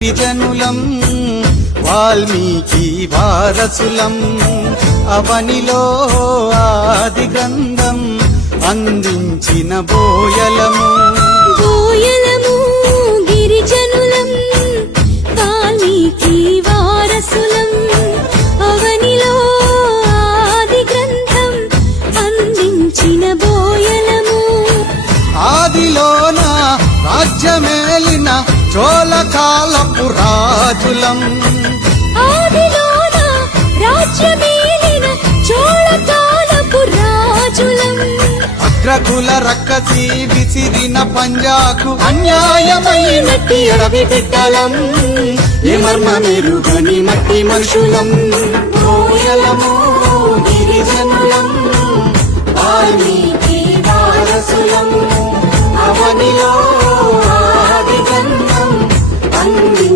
గిరిజనులం వాల్మీకి వారసులం అవనిలో ఆది గ్రంథం అందించిన బోయలము గిరిజనులం వాల్మీకి వారసులం అవనిలో ఆది గ్రంథం అందించిన బోయలము ఆదిలోన రాజ్యమేలిన చోళకాలపు రాజులం ఆదిలోన రాజ్యమేలిన చోళకాలపు రాజులం అగ్రకుల రక్కసి విసిరిన పంజాకు అన్యాయమైనట్టి అడవి బిడ్డలం ఏ మర్మమెరుగని మట్టి మనుషులం బోయలము గిరిజనులం వాల్మీకి వారసులం అవనిలో